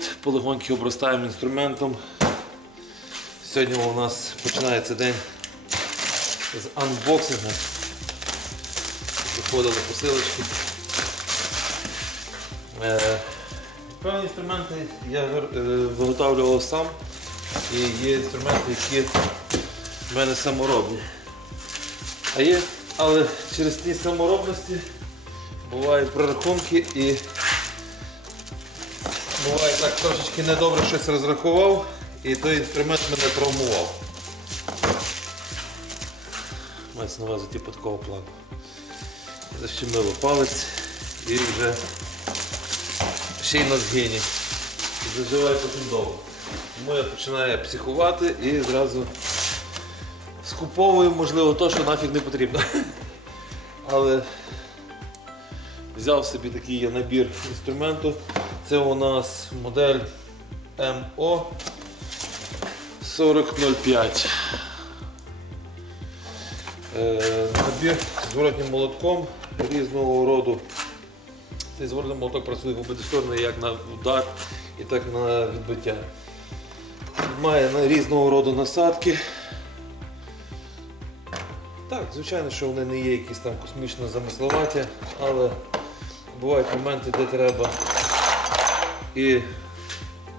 привіт! Полегоньки обростаємо інструментом. Сьогодні у нас починається день з анбоксингу. Виходили посилочки. Е, Певні інструменти я е, виготовлював сам. І є інструменти, які в мене саморобні. А є, але через ті саморобності бувають прорахунки і буває так трошечки недобре щось розрахував і той інструмент мене травмував. Мається на увазі типу такого плану. Защемило палець і вже ще й на згині. Заживає потім довго. Тому я починаю психувати і зразу скуповую, можливо, то, що нафіг не потрібно. Але взяв собі такий набір інструменту. Це у нас модель МО 4005. Е, Набір з зворотнім молотком різного роду. Цей зворотний молоток працює в обидві сторони як на удар і так на відбиття. Має на- різного роду насадки. Так, звичайно, що вони не є якісь там космічно замисловаті, але бувають моменти, де треба і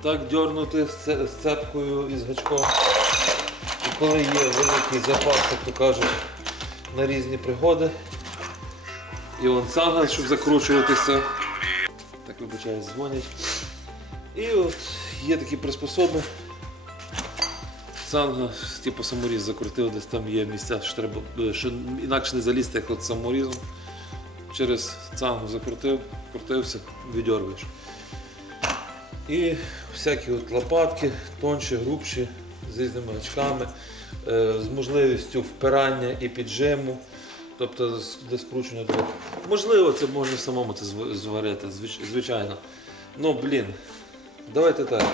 так дьорнути з цепкою і з гачком. І коли є великий запас, як то кажуть, на різні пригоди. І вон сага, щоб закручуватися. Так вибачаю, дзвонять. І от є такі приспособи. Санга, типу саморіз закрутив, десь там є місця, що треба, е, що інакше не залізти, як от саморізом. Через цангу закрутив, крутився, віддергуєш. І всякі от лопатки, тонші, грубші, з різними гачками, е, з можливістю впирання і піджиму, тобто для скручення дров. Можливо, це можна самому це зварити, звичайно. Ну, блін, давайте так.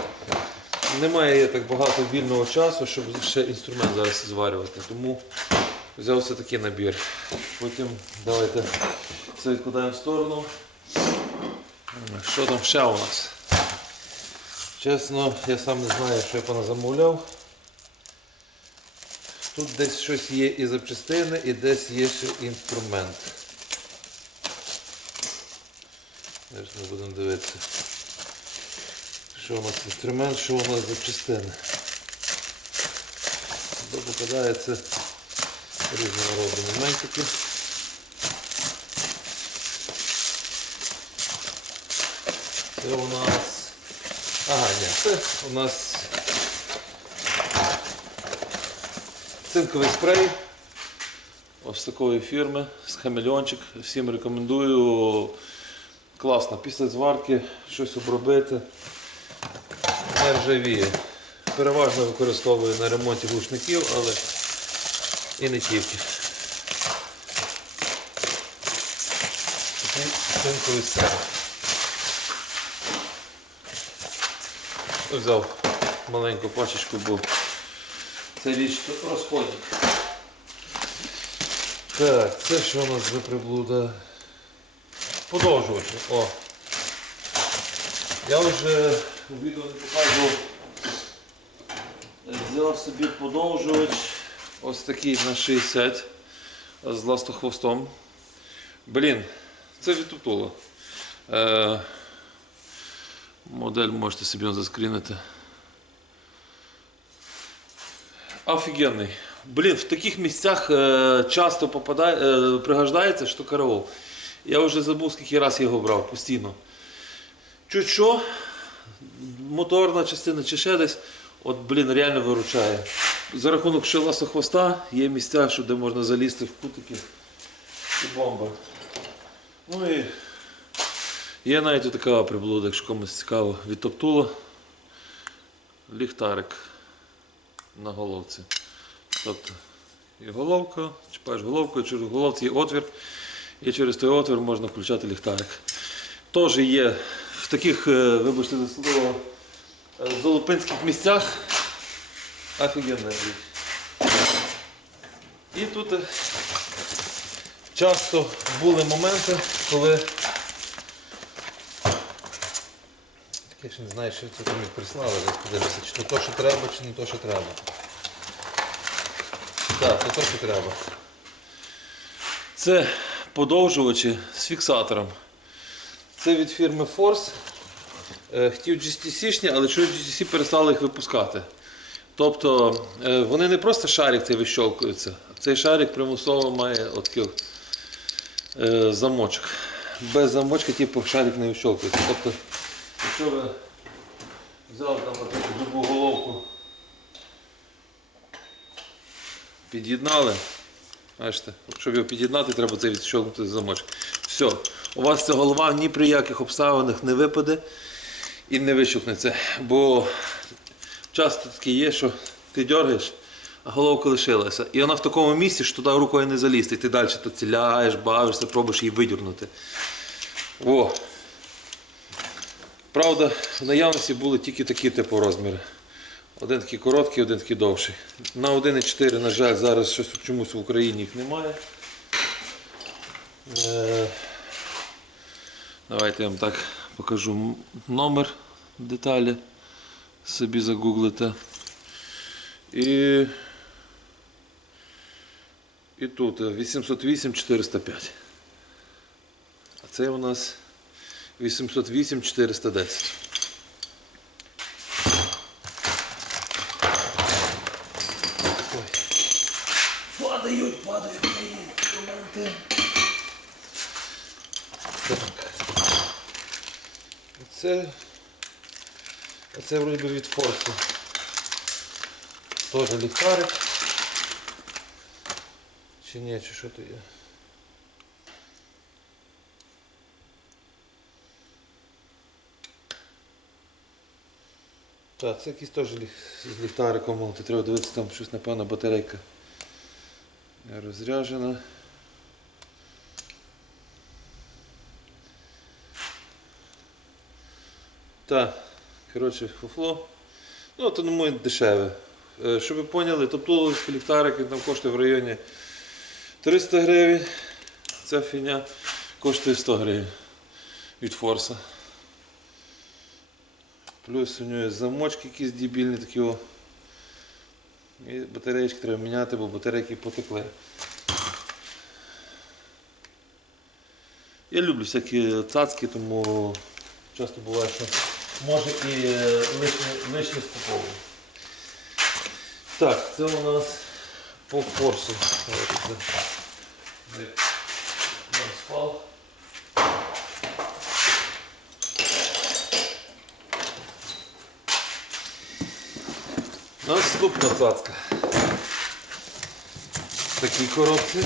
Немає так багато вільного часу, щоб ще інструмент зараз зварювати. Тому взяв все такий набір. Потім давайте все відкладаємо в сторону. Що там ще у нас? Чесно, я сам не знаю, що я поназамовляв. Тут десь щось є і запчастини, і десь є ще інструмент. Зараз ми будемо дивитися. Що у нас інструмент, що у нас запчастини. Сюди попадається різного роду моментики. Це у нас... Ага, ні, це у нас цинковий спрей. Ось такої фірми з хамельончик. Всім рекомендую. Класно, після зварки щось обробити. Не ржавіє. Переважно використовую на ремонті глушників, але і не тільки. Такий цинковий спрей. Взяв маленьку пачечку, бо це річ розходить. Так, це що у нас за приблуда? Подовжувач. О. Я вже у відео не показував. Взяв собі подовжувач. Ось такий на 60 з ластохвостом. Блін, це від Туптула. Е, Модель можете собі заскрінити. Офігенний. Блін, в таких місцях е, часто попадає, е, пригождається, що. Я вже забув, скільки раз його брав постійно. Чуть що, моторна частина чи ще десь, от, блін, реально виручає. За рахунок шиласа хвоста є місця, що де можна залізти в кутики і бомба. Ну і Є навіть така приблуда, якщо комусь цікаво, від топтула. Ліхтарик на головці. Тобто і головка, чіпаєш головку, і через головці є отвір, і через той отвір можна включати ліхтарик. Теж є в таких, е, вибачте за слово, е, золопинських місцях. Офігенна річ. І тут е, часто були моменти, коли Я ще не знаю, що це мені прислали. Зараз подивлюся, чи то, то, що треба, чи не то, що треба. Так, це то, що треба. Це подовжувачі з фіксатором. Це від фірми Force. Е, Хотів GTC-шні, але чогось GTC перестали їх випускати. Тобто е, вони не просто шарик цей вищолкується, цей шарик примусово має отакий е, замочок. Без замочка типу, шарик не вищолкується. Тобто, якщо ви там таку любу головку, під'єднали, Бачите, щоб його під'єднати, треба це відщолкнути замочок. Все. У вас ця голова ні при яких обставинах не випаде і не вищухнеться. Бо часто таке є, що ти дергаєш, а головка лишилася. І вона в такому місці, що туди рукою не залізти. І ти далі то ціляєш, бавишся, пробуєш її видірнути. О. Правда, в наявності були тільки такі типу розміри. Один такий короткий, один такий довший. На 1,4, на жаль, зараз щось чомусь в Україні їх немає. Е, Давайте я вам так покажу номер деталі. Собі загуглите. І, і тут е, 808 405. А це у нас 808 410. Падають, падають мої. Так. Це, це вроді би від форсу. Теж ліхтарик. Чи ні, чи що то є? Так, це якийсь теж з ліхтариком, але треба дивитися, там щось, напевно, батарейка розряджена. Так, коротше, фуфло. Ну, то думаю, дешеве. Е, Щоб ви поняли, тобто ліхтарик він там коштує в районі 300 гривень. Ця фігня коштує 100 гривень від форса. Плюс у нього є замочки якісь дебільні такі. О. І батареїчки треба міняти, бо батарейки потекли. Я люблю всякі цацки, тому часто буває, що може і е, лишнє, лишнє скуповую. Так, це у нас по форсу. Спал. Наступна цацка. В такій коробці.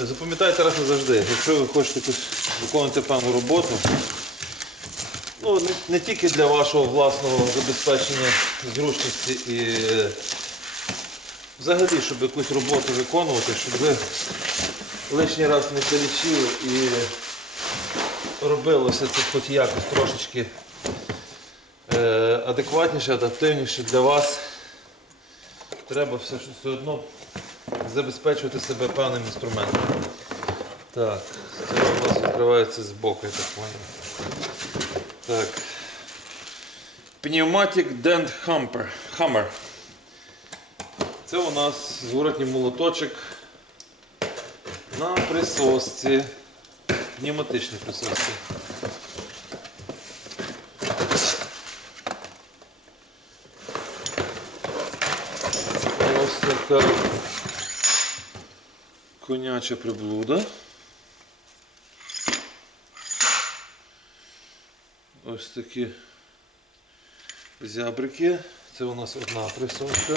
Запам'ятайте раз і завжди, якщо ви хочете виконувати певну роботу, ну, не, не тільки для вашого власного забезпечення зручності і взагалі, щоб якусь роботу виконувати, щоб ви лишній раз не залічили і робилося це хоч якось трошечки е, адекватніше, адаптивніше для вас. Треба все, все одно забезпечувати себе певним інструментом. Так, це у нас відкривається з боку, я так понял. Так. Pneumatic Dent Hammer. Це у нас зворотній молоточок на присосці. Пневматичній присосці. Ось така коняча приблуда. Ось такі зябрики. Це у нас одна присоска.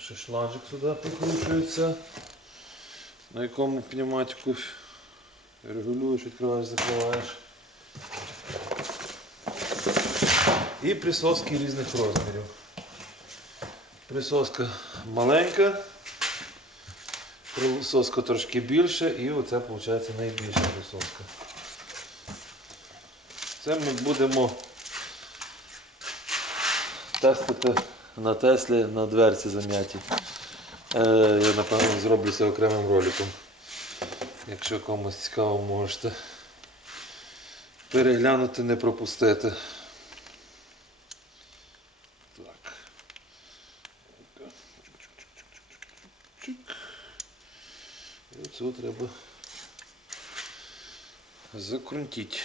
Ще шланжик сюди прикручується, на якому пневматику регулюєш, відкриваєш, закриваєш. І присоски різних розмірів. Присоска маленька, присоска трошки більша і оце виходить найбільша присоска. Це ми будемо тестити на Теслі на дверці зам'яті. Е, я напевно зроблю це окремим роликом. Якщо комусь цікаво, можете переглянути, не пропустити. Так. І оцю треба закрутити.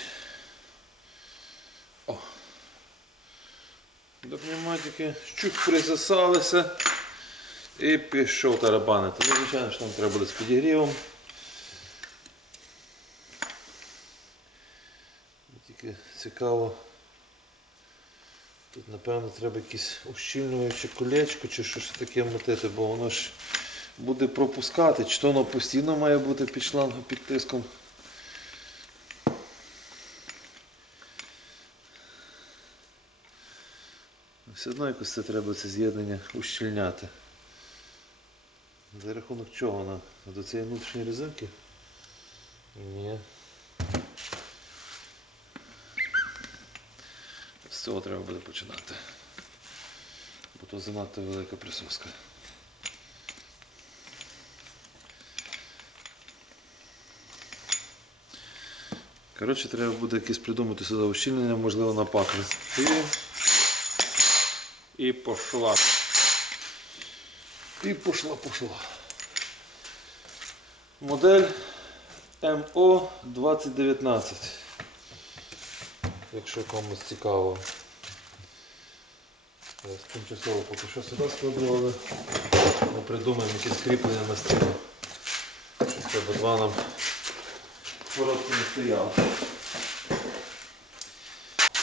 О. До пневматики чуть присосалися і пішов тарабанити. Ну, звичайно, що нам треба буде з підігрівом. Тільки цікаво. Тут напевно треба якесь ущільнююче колечко чи щось таке мотити, бо воно ж буде пропускати, чи то воно постійно має бути під шлангом, під тиском. Все одно якось це треба це з'єднання ущільняти. За рахунок чого? До цієї внутрішньої резинки? Ні. З цього треба буде починати. Бо то занадто велика присоска. Коротше, треба буде якесь придумати сюди ущільнення, можливо, на паклі. І, пошла. І пошла, пошла. Модель МО 2019. Якщо комусь цікаво. Тимчасово поки що сюди складували. Ми придумаємо якесь кріплення на стіну. Щоб тебе два нам коротко не стояло.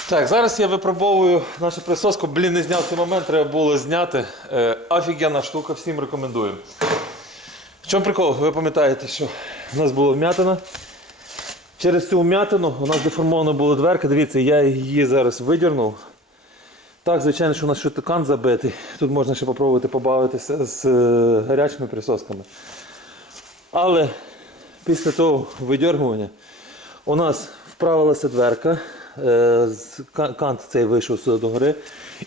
Так, зараз я випробовую нашу присоску. Блін, не зняв цей момент, треба було зняти. Е, офігенна штука, всім рекомендую. В чому прикол? Ви пам'ятаєте, що в нас була вм'ятина. Через цю вм'ятину у нас деформована була дверка. Дивіться, я її зараз видірнув. Так, звичайно, що у нас шутикан забитий. Тут можна ще спробувати побавитися з е, гарячими присосками. Але після того видергування у нас вправилася дверка. Е, Кант цей вийшов сюди до гори.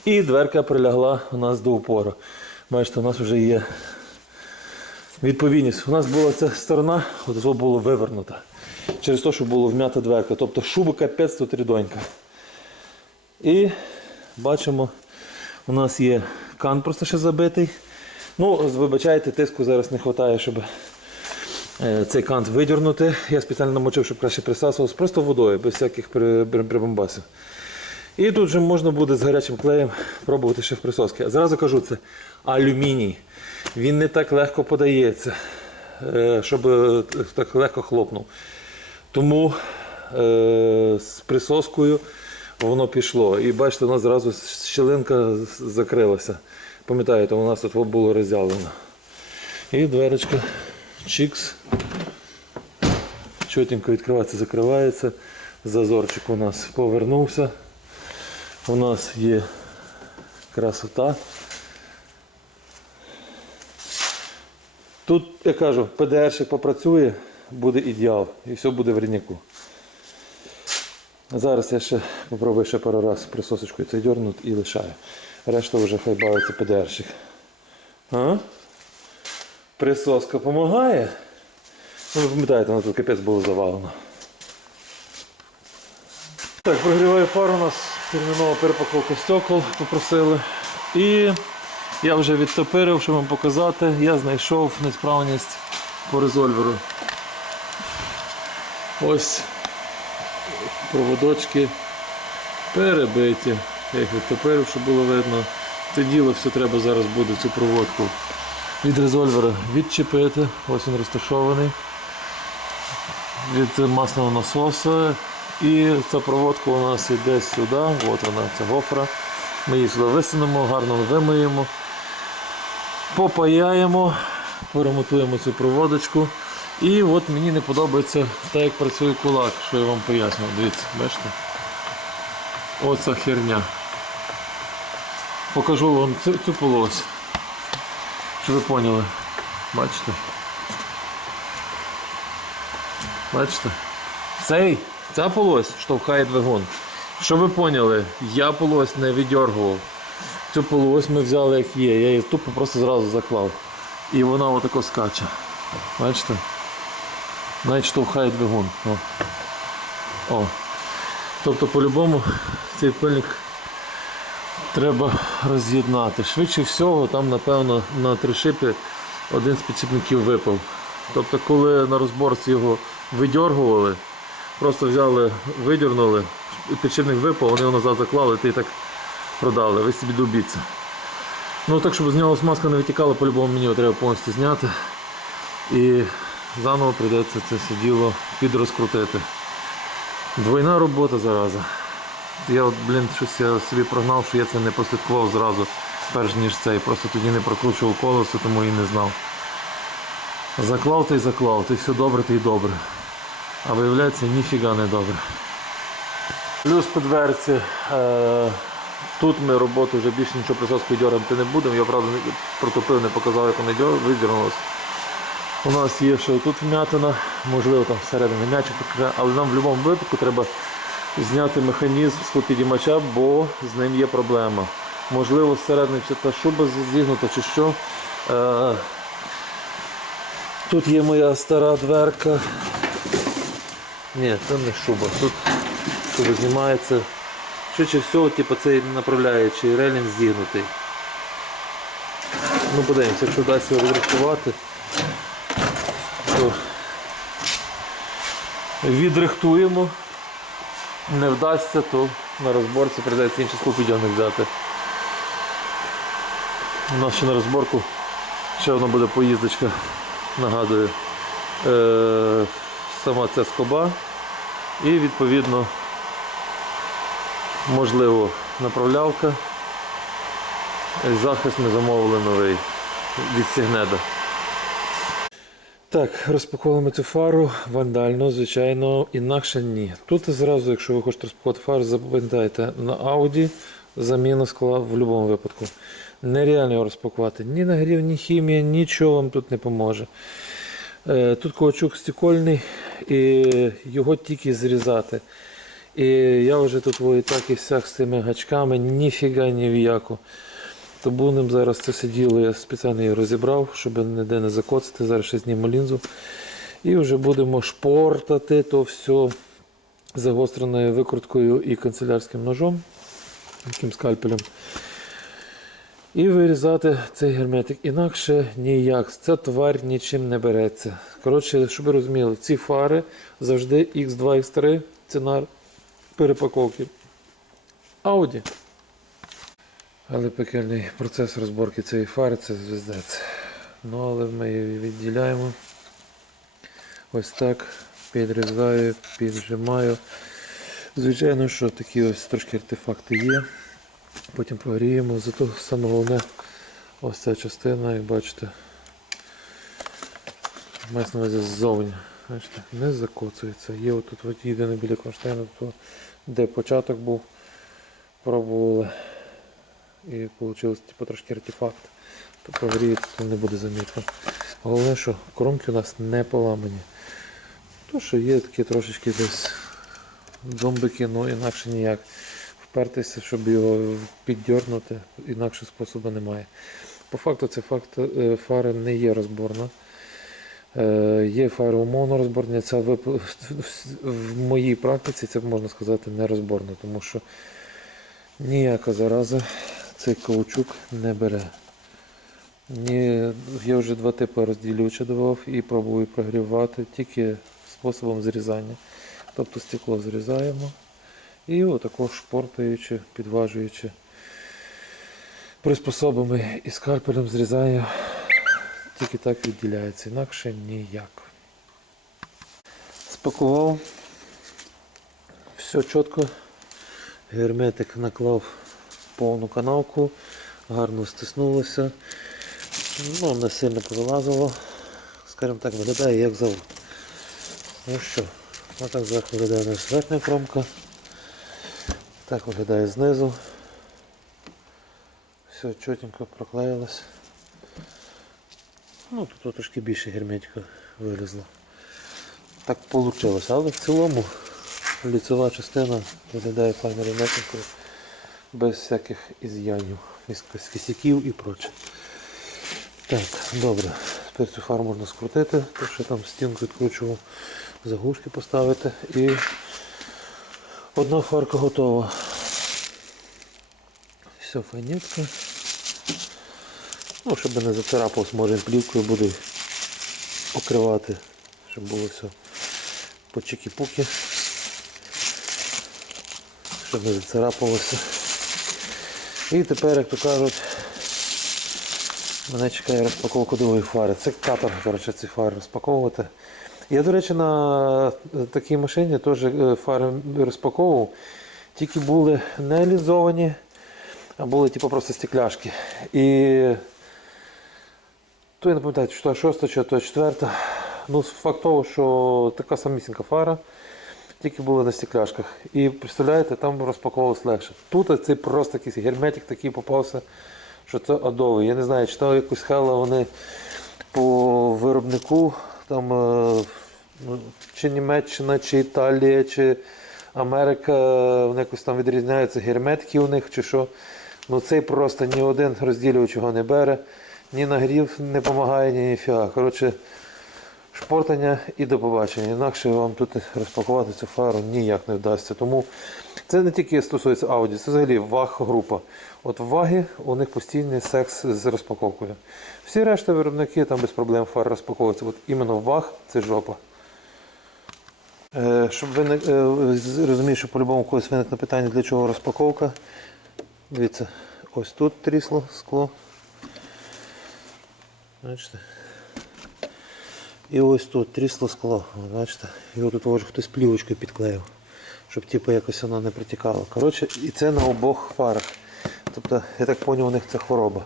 І дверка прилягла у нас до упору. Бачите, у нас вже є відповідність. У нас була ця сторона, от було вивернута. Через те, що було вм'ята дверка. Тобто шуба капець тут рідонька. І бачимо, у нас є кан просто ще забитий. Ну, вибачайте, тиску зараз не вистачає, щоб цей кант видірнути. Я спеціально намочив, щоб краще присасувався, просто водою, без всяких при- при- прибамбасів. І тут же можна буде з гарячим клеєм пробувати ще в присоски. Зразу кажу, це алюміній. Він не так легко подається, е, щоб е, так легко хлопнув. Тому е, з присоскою воно пішло. І бачите, у нас зразу щілинка закрилася. Пам'ятаєте, у нас тут було розділено. І дверочка чікс. Чотенько відкривається, закривається. Зазорчик у нас повернувся. У нас є красота. Тут, я кажу, ПДРщик попрацює, буде ідеал і все буде в рідняку. Зараз я ще попробую ще пару разів присосочкою це дернути і лишаю. Решта вже хай бавиться ПДРщик. А? Присоска допомагає. Ну, ви пам'ятаєте, вона тут капець було завалено. Так, прогріває фар у нас термінова перепаковка стекол попросили. І я вже відтопирив, щоб вам показати, я знайшов несправність по резольверу. Ось проводочки перебиті. Я їх відтопирив, щоб було видно. Це діло все треба зараз буде цю проводку від резольвера відчепити. Ось він розташований. Від масляного насоса. І ця проводка у нас йде сюди. От вона, ця гофра. Ми її сюди висунемо, гарно вимиємо, попаяємо, поремонтуємо цю проводочку. І от мені не подобається так, як працює кулак, що я вам пояснюю. Дивіться, бачите? Оця херня. Покажу вам цю, цю полось. Щоб ви поняли. Бачите? Бачите? Цей, ця полось штовхає двигун. Щоб ви поняли, я полось не віддергував. Цю полуось ми взяли як є, я її тупо просто зразу заклав. І вона отако скаче. Бачите? Навіть штовхає двигун. О. О. Тобто по-любому цей пильник треба роз'єднати. Швидше всього, там, напевно, на три шипи один з підшипників випав. Тобто, коли на розборці його видьоргували, просто взяли, видірнули, підшипник випав, вони його назад заклали, ти так продали, ви собі добіться. Ну так, щоб з нього смазка не витікала, по-любому мені його треба повністю зняти. І заново прийдеться це все діло підрозкрутити. Двойна робота зараза. Я блін, щось я собі прогнав, що я це не послідкував зразу, перш ніж цей. Просто тоді не прокручував колесо, тому і не знав. Заклав та й заклав, ти все добре, ти й добре. А виявляється, ніфіга не добре. Плюс по. Е, тут ми роботу вже більше нічого присоскою дьорати не будемо. Я правда протопив, не показав, як вони дьор- видірнулися. У нас є ще тут вмятина, можливо там всередині м'ячик але нам в будь-якому випадку треба зняти механізм з підіймача, бо з ним є проблема. Можливо, всередині та шуба зігнута чи що. Е, тут є моя стара дверка. Ні, це не шуба. Тут шуба знімається. Швидше всього, типу, цей направляючий релінг зігнутий. Ну, подивимося, якщо вдасться його відрихтувати, то відрихтуємо. Не вдасться, то на розборці прийдеться інший скупідьоник взяти. У нас ще на розборку ще одна буде поїздочка, нагадую. Е, сама ця скоба і відповідно можливо направлявка. Захист ми замовили новий від Сігнеда. Так, розпаковуємо цю фару вандально, звичайно, інакше ні. Тут зразу, якщо ви хочете розпакувати фару, запам'ятайте на Audi заміна скла в будь-якому випадку. Нереально його розпакувати. Ні нагрів, ні хімія, нічого вам тут не поможе. Е, Тут каучук стікольний і його тільки зрізати. І я вже тут і так і всяк з цими гачками, ніфіга ні в яку. То зараз це сиділо, я спеціально її розібрав, щоб ніде не закоцати. Зараз ще зніму лінзу. І вже будемо шпортати то все загостреною викруткою і канцелярським ножом, таким скальпелем. І вирізати цей герметик. Інакше ніяк. Ця тварь нічим не береться. Коротше, щоб ви розуміли, ці фари завжди X2, X3 ціна перепаковки. Audi. Але пекельний процес розборки цієї фари це звіздець. Ну, але ми її відділяємо. Ось так. Підрізаю, піджимаю. Звичайно, що такі ось трошки артефакти є. Потім погріємо. Зато саме головне ось ця частина, як бачите, мається на увазі ззовні. Бачите, не закоцується. Є отут от єдине біля кронштейну, то, де початок був, пробували. І вийшло типу, трошки артефакт. То прогріється, то не буде замітно. Головне, що кромки у нас не поламані. То, що є такі трошечки десь дзомбики, ну інакше ніяк. Впертися, щоб його піддьорнути, інакше способу немає. По факту це факт, е, фара не є розборна. Е, Є фари умовно розборні. Ця вип- в моїй практиці це можна сказати не розборна, тому що ніяка зараза цей каучук не бере. Ні, я вже два типи розділювача давав і пробую прогрівати тільки способом зрізання. Тобто стекло зрізаємо і отако шпортаючи, підважуючи приспособами і скальпелем зрізаю. Тільки так відділяється, інакше ніяк. Спакував. Все чітко. Герметик наклав повну канавку, гарно стиснулося. Ну, не сильно повилазило. Скажімо так, виглядає як завод. Ну що, отак зверху виглядає наша верхня кромка. Так виглядає знизу. Все чотенько проклеїлось. Ну, тут трошки більше герметика вилізло. Так вийшло, але в цілому ліцева частина виглядає файно герметикою без всяких із'янів. косяків і проче. Так, добре. Тепер цю фару можна скрутити, то що там стінку відкручував, заглушки поставити і одна фарка готова. Все, файнітка. Ну, щоб не зацарапалось, може плівкою буду покривати, щоб було все по чекі-пуки, щоб не зацарапалося. І тепер, як то кажуть, мене чекає розпаковка другої фари. Це каторга, коротше, ці фари розпаковувати. Я, до речі, на такій машині теж е, фари розпаковував. Тільки були не лінзовані, а були типу просто стекляшки. І то я не пам'ятаю, чи то шоста, чи то четверта. Ну, факт того, що така самісінька фара, тільки була на стекляшках. І представляєте, там розпаковувалось легше. Тут цей просто якийсь герметик такий попався, що це адовий. Я не знаю, чи то якусь хела вони по виробнику, там е, ну, чи Німеччина, чи Італія, чи Америка, вони якось там відрізняються герметики у них, чи що. Ну цей просто ні один розділювач його не бере, ні нагрів не допомагає, ні ніфіга. Коротше, шпортання і до побачення. Інакше вам тут розпакувати цю фару ніяк не вдасться. Тому це не тільки стосується Audi, це взагалі ваг-група. От в ваги у них постійний секс з розпаковкою. Всі решта виробники там без проблем фар розпаковуються. От іменно ваг це жопа. Е, щоб ви не е, розуміли, що по-любому когось виникне питання, для чого розпаковка. Дивіться, ось тут трісло скло. Бачите? І ось тут трісло скло. Бачите? Його тут може хтось плівочкою підклеїв, щоб типу, якось воно не притікало. Коротше, і це на обох фарах. Тобто, я так зрозумів, у них це хвороба.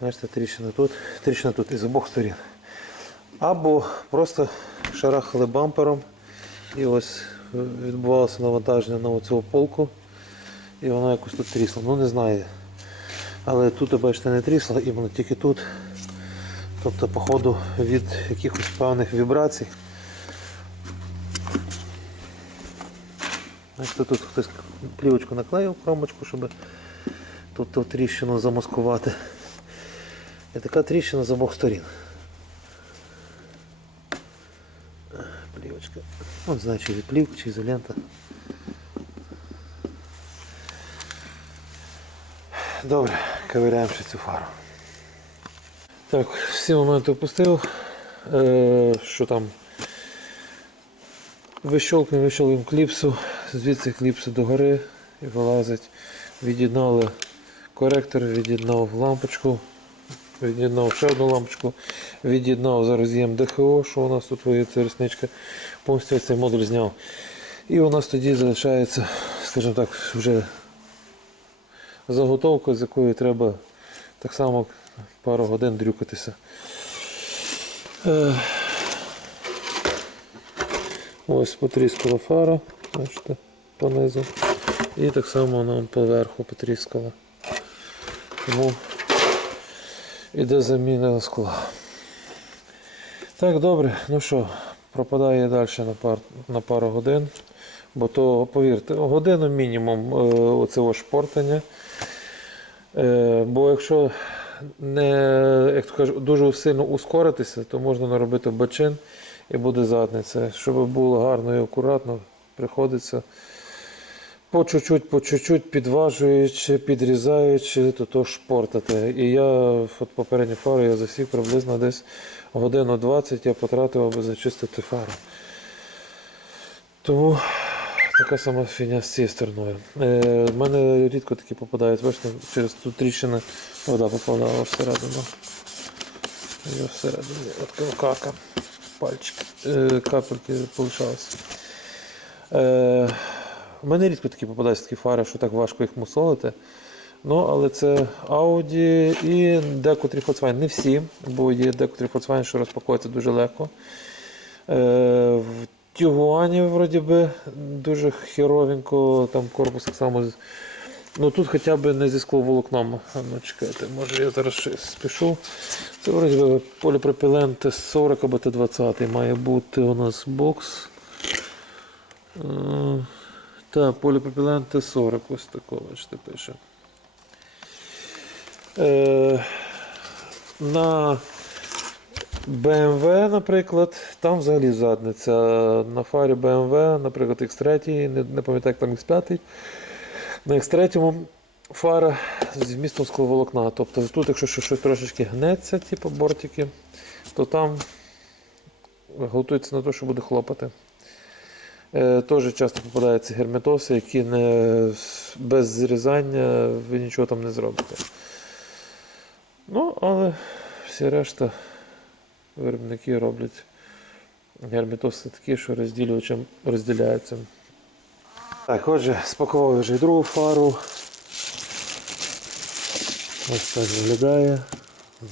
Бачите, тріщина тут, тріщина тут із обох сторін. Або просто шарахали бампером і ось відбувалося навантаження на оцю полку. І воно якось тут трісло. Ну не знаю. Але тут, бачите, не трісло, іменно тільки тут. Тобто, походу, від якихось певних вібрацій. Бачите, тут хтось плівочку наклеїв, кромочку, щоб тут ту тріщину замаскувати. І така тріщина з обох сторін. Плівочка. Ну, не знаю, чи від плівки, чи ізолента. Добре, ковиряємо ще цю фару. Так, всі моменти опустив. Е, що там? Вищолкуємо, вищолкуємо кліпсу, звідси кліпсу догори і вилазить. Від'єднали коректор, від'єднав лампочку, від'єднав ще одну лампочку, від'єднав за роз'єм ДХО, що у нас тут виється ресничка, повністю цей модуль зняв. І у нас тоді залишається, скажімо так, вже заготовка, з якою треба так само пару годин дрюкатися. Е, Ось потріскала фара, бачите, понизу. І так само нам поверху потріскала. Тому іде заміна скла. Так, добре, ну що, пропадає далі на, пар, на пару годин. Бо то, повірте, годину мінімум е, оцього шпортання. Е, бо якщо не, як то кажуть, дуже сильно ускоритися, то можна наробити бачин і буде задниця. Щоб було гарно і акуратно, приходиться по чуть-чуть, по чуть-чуть підважуючи, підрізаючи, то то шпортати. І я от попередню фару я засік приблизно десь годину 20 я потратив, аби зачистити фару. Тому така сама фігня з цією стороною. Е, в мене рідко такі попадають, бачите, через ту тріщину вода попадала всередину. І всередині от кака, пальчик, е, капельки полишалися. Е, в мене рідко такі попадаються такі фари, що так важко їх мусолити. Ну, але це Audi і декотрі Volkswagen. Не всі, бо є декотрі Volkswagen, що розпаковуються дуже легко. Е, в Тюгуані, вроді би, дуже херовенько, там корпус так само. Ну тут хоча б не зі скловолокном. Ну, чекайте, може я зараз ще спішу. Це вроді би поліпропілен Т40 або Т20 має бути у нас бокс. Е, Так, поліпропілен Т40, ось такого бачите, пише. Е, на BMW, наприклад, там взагалі задниця. На фарі BMW, наприклад, X3, не, не пам'ятаю, як там X5. На X3 фара з вмістом скловолокна. Тобто тут, якщо щось трошечки гнеться, типу бортики, то там готується на те, що буде хлопати. Е, Теж часто попадаються герметоси, які не, без зрізання ви нічого там не зробите. Ну, але всі решта виробники роблять герметоси такі, що розділювачем розділяються. Так, отже, спакував вже і другу фару. Ось так виглядає.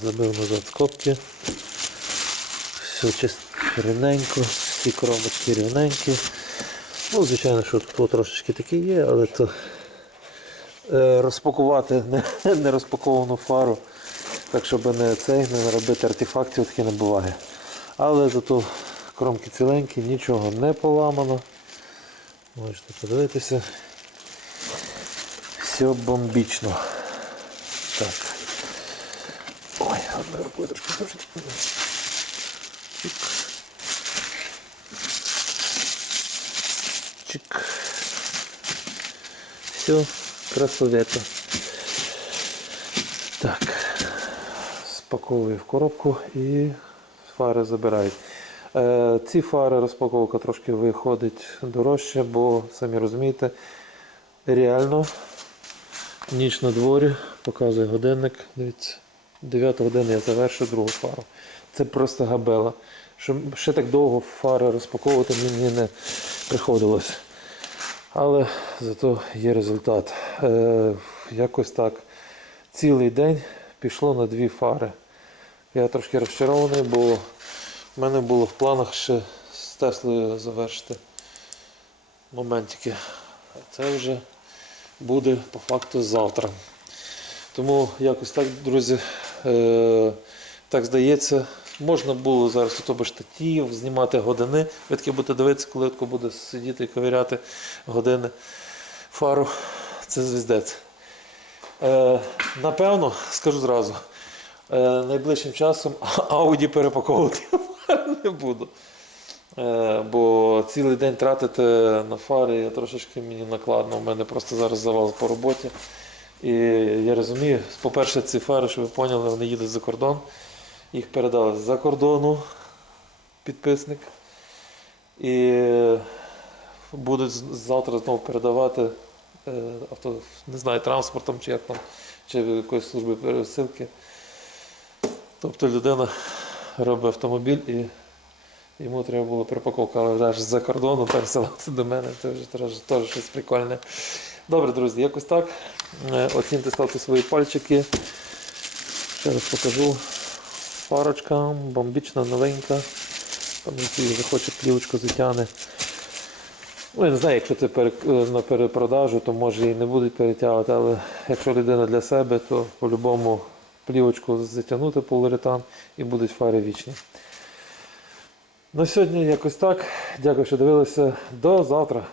Забив назад скобки. Все рівненько, всі коробочки рівненькі. Ну, звичайно, що тут трошечки такі є, але то е, розпакувати не, не розпаковану фару, так щоб не цей, не наробити артефактів, таке не буває. Але зато кромки ціленькі, нічого не поламано. Можете подивитися. Все бомбічно. Так. Ой, одна рукою трошки трошки. Чик. Чик. Все, красовето. Так. Спаковую в коробку і фари забирають. Е, ці фари розпаковка трошки виходить дорожче, бо самі розумієте, реально ніч на дворі, показує годинник. Дивіться, 9 година я завершив другу фару. Це просто габела. Що ще так довго фари розпаковувати мені не приходилось. Але зато є результат. Е, якось так. Цілий день пішло на дві фари. Я трошки розчарований, бо в мене було в планах ще з Теслою завершити моментики. Це вже буде по факту завтра. Тому якось так, друзі, е, так здається. Можна було зараз би штатів, знімати години. Ви таки будете дивитися, коли буде сидіти і ковиряти години фару. Це звіздець. Е, напевно, скажу зразу, е, найближчим часом Ауді перепаковувати не буду. Е, бо цілий день тратити на фари я трошечки мені накладно. У мене просто зараз завал по роботі. І я розумію, по-перше, ці фари, щоб ви поняли, вони їдуть за кордон. Їх передали з-за кордону підписник. І будуть завтра знову передавати авто, не знаю, транспортом чи як там, чи якоїсь служби пересилки. Тобто людина робить автомобіль і йому треба було перепаковка, але вже з-за кордону пересилати до мене, це вже теж, щось прикольне. Добре, друзі, якось так. Е, Оціньте, ставте свої пальчики. Ще раз покажу. Фарочка, бомбічна, новенька. Там який захоче плівочку затягне. Ну, я не знаю, якщо це е, на перепродажу, то може і не будуть перетягувати, але якщо людина для себе, то по-любому плівочку затягнути полуретан і будуть фари вічні. На сьогодні якось так. Дякую, що дивилися. До завтра.